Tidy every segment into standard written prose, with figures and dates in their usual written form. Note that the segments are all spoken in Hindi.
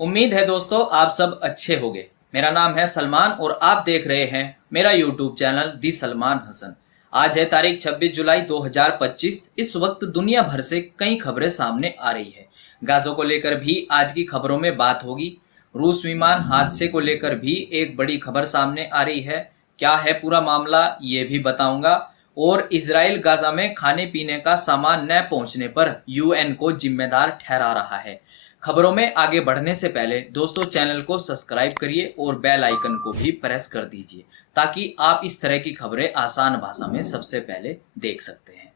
उम्मीद है दोस्तों आप सब अच्छे होंगे। मेरा नाम है सलमान और आप देख रहे हैं मेरा यूट्यूब चैनल दी सलमान हसन। आज है तारीख 26 जुलाई 2025। इस वक्त दुनिया भर से कई खबरें सामने आ रही है। गाजा को लेकर भी आज की खबरों में बात होगी। रूस विमान हादसे को लेकर भी एक बड़ी खबर सामने आ रही है। क्या है पूरा मामला ये भी बताऊंगा। और इजराइल गाजा में खाने पीने का सामान न पहुंचने पर यूएन को जिम्मेदार ठहरा रहा है। खबरों में आगे बढ़ने से पहले दोस्तों चैनल को सब्सक्राइब करिए और बेल आइकन को भी प्रेस कर दीजिए ताकि आप इस तरह की खबरें आसान भाषा में सबसे पहले देख सकते हैं।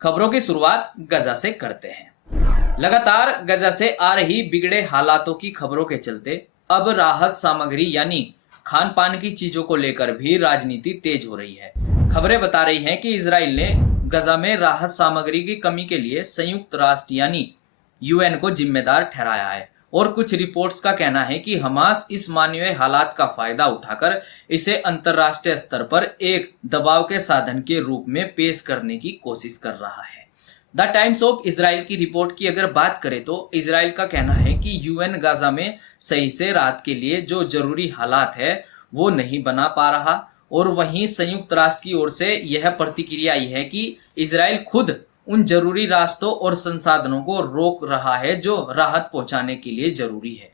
खबरों की शुरुआत गजा से करते हैं। लगातार गजा से आ रही बिगड़े हालातों की खबरों के चलते अब राहत सामग्री यानी खान पान की चीजों को लेकर भी राजनीति तेज हो रही है। खबरें बता रही हैं कि इजराइल ने गजा में राहत सामग्री की कमी के लिए संयुक्त राष्ट्र यानी यूएन को जिम्मेदार ठहराया है और कुछ रिपोर्ट्स का कहना है कि हमास इस मानवीय हालात का फायदा उठाकर इसे अंतर्राष्ट्रीय स्तर पर एक दबाव के साधन के रूप में पेश करने की कोशिश कर रहा है। द टाइम्स ऑफ इजराइल की रिपोर्ट की अगर बात करें तो इजराइल का कहना है कि यूएन गाजा में सही से राहत के लिए जो जरूरी हालात है वो नहीं बना पा रहा और वहीं संयुक्त राष्ट्र की ओर से यह प्रतिक्रिया आई है कि इजराइल खुद उन जरूरी रास्तों और संसाधनों को रोक रहा है जो राहत पहुंचाने के लिए जरूरी है।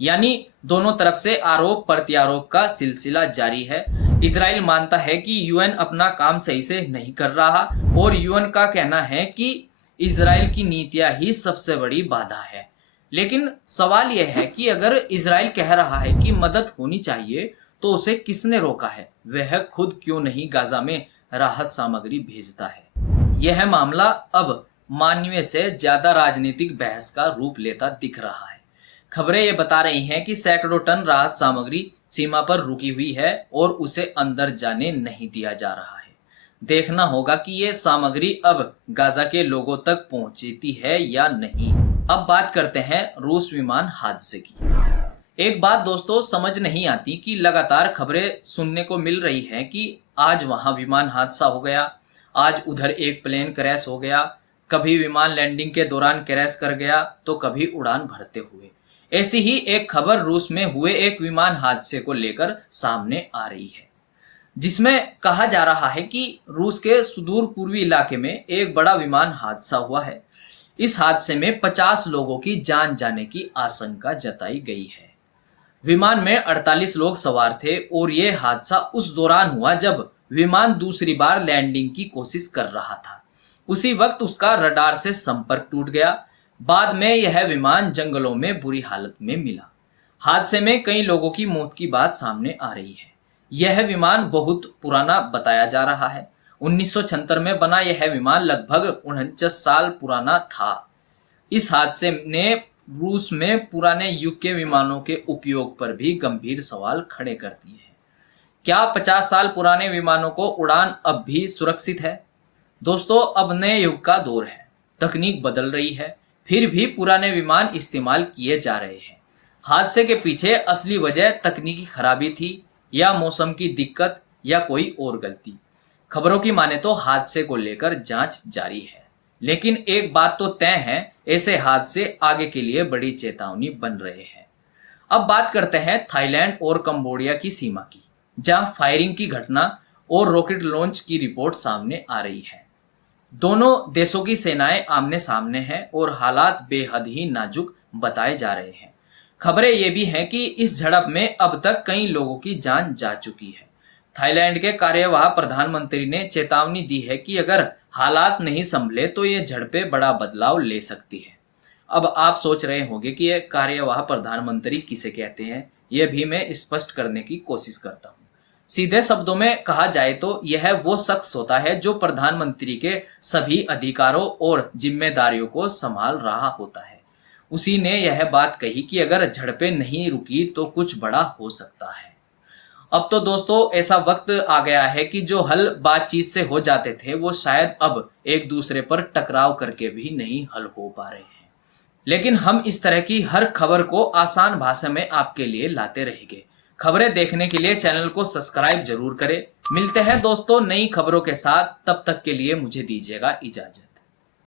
यानी दोनों तरफ से आरोप प्रत्यारोप का सिलसिला जारी है। इजराइल मानता है कि यूएन अपना काम सही से नहीं कर रहा और यूएन का कहना है कि इजराइल की नीतियां ही सबसे बड़ी बाधा है। लेकिन सवाल यह है कि अगर इजराइल कह रहा है कि मदद होनी चाहिए तो उसे किसने रोका है? वह खुद क्यों नहीं गाजा में राहत सामग्री भेजता है? यह मामला अब मानवीय से ज्यादा राजनीतिक बहस का रूप लेता दिख रहा है। खबरें ये बता रही हैं कि सैकड़ों टन राहत सामग्री सीमा पर रुकी हुई है और उसे अंदर जाने नहीं दिया जा रहा है। देखना होगा कि ये सामग्री अब गाजा के लोगों तक पहुंचती है या नहीं। अब बात करते हैं रूस विमान हादसे की। एक बात दोस्तों समझ नहीं आती कि लगातार खबरें सुनने को मिल रही है कि आज वहां विमान हादसा हो गया, आज उधर एक प्लेन क्रैश हो गया, कभी विमान लैंडिंग के दौरान क्रैश कर गया तो कभी उड़ान भरते हुए। ऐसी ही एक खबर रूस में हुए एक विमान हादसे को लेकर सामने आ रही है जिसमें कहा जा रहा है कि रूस के सुदूर पूर्वी इलाके में एक बड़ा विमान हादसा हुआ है। इस हादसे में 50 लोगों की जान जाने की आशंका जताई गई है। विमान में 48 लोग सवार थे और ये हादसा उस दौरान हुआ जब विमान दूसरी बार लैंडिंग की कोशिश कर रहा था। उसी वक्त उसका रडार से संपर्क टूट गया। बाद में यह विमान जंगलों में बुरी हालत में मिला। हादसे में कई लोगों की मौत की बात सामने आ रही है। यह विमान बहुत पुराना बताया जा रहा है। 1976 में बना यह विमान लगभग 49 साल पुराना था। इस हादसे ने रूस में पुराने युग के विमानों के उपयोग पर भी गंभीर सवाल खड़े कर दिए हैं। क्या 50 साल पुराने विमानों को उड़ान अब भी सुरक्षित है? दोस्तों अब नए युग का दौर है, तकनीक बदल रही है, फिर भी पुराने विमान इस्तेमाल किए जा रहे हैं। हादसे के पीछे असली वजह तकनीकी खराबी थी या मौसम की दिक्कत या कोई और गलती? खबरों की माने तो हादसे को लेकर जांच जारी है। लेकिन एक बात तो तय है, ऐसे हादसे आगे के लिए बड़ी चेतावनी बन रहे हैं। अब बात करते हैं थाईलैंड और कंबोडिया की सीमा की, जहां फायरिंग की घटना और रॉकेट लॉन्च की रिपोर्ट सामने आ रही है। दोनों देशों की सेनाएं आमने सामने हैं और हालात बेहद ही नाजुक बताए जा रहे हैं। खबरें ये भी हैं कि इस झड़प में अब तक कई लोगों की जान जा चुकी है। थाईलैंड के कार्यवाहक प्रधानमंत्री ने चेतावनी दी है कि अगर हालात नहीं संभले तो ये झड़पें बड़ा बदलाव ले सकती है। अब आप सोच रहे होंगे कि यह कार्यवाहक प्रधानमंत्री किसे कहते हैं, यह भी मैं स्पष्ट करने की कोशिश करता हूँ। सीधे शब्दों में कहा जाए तो यह वो शख्स होता है जो प्रधानमंत्री के सभी अधिकारों और जिम्मेदारियों को संभाल रहा होता है। उसी ने यह बात कही कि अगर झड़पें नहीं रुकी तो कुछ बड़ा हो सकता है। अब तो दोस्तों ऐसा वक्त आ गया है कि जो हल बातचीत से हो जाते थे वो शायद अब एक दूसरे पर टकराव करके भी नहीं हल हो पा रहे हैं। लेकिन हम इस तरह की हर खबर को आसान भाषा में आपके लिए लाते रहेंगे। खबरें देखने के लिए चैनल को सब्सक्राइब जरूर करें। मिलते हैं दोस्तों नई खबरों के साथ, तब तक के लिए मुझे दीजिएगा इजाजत।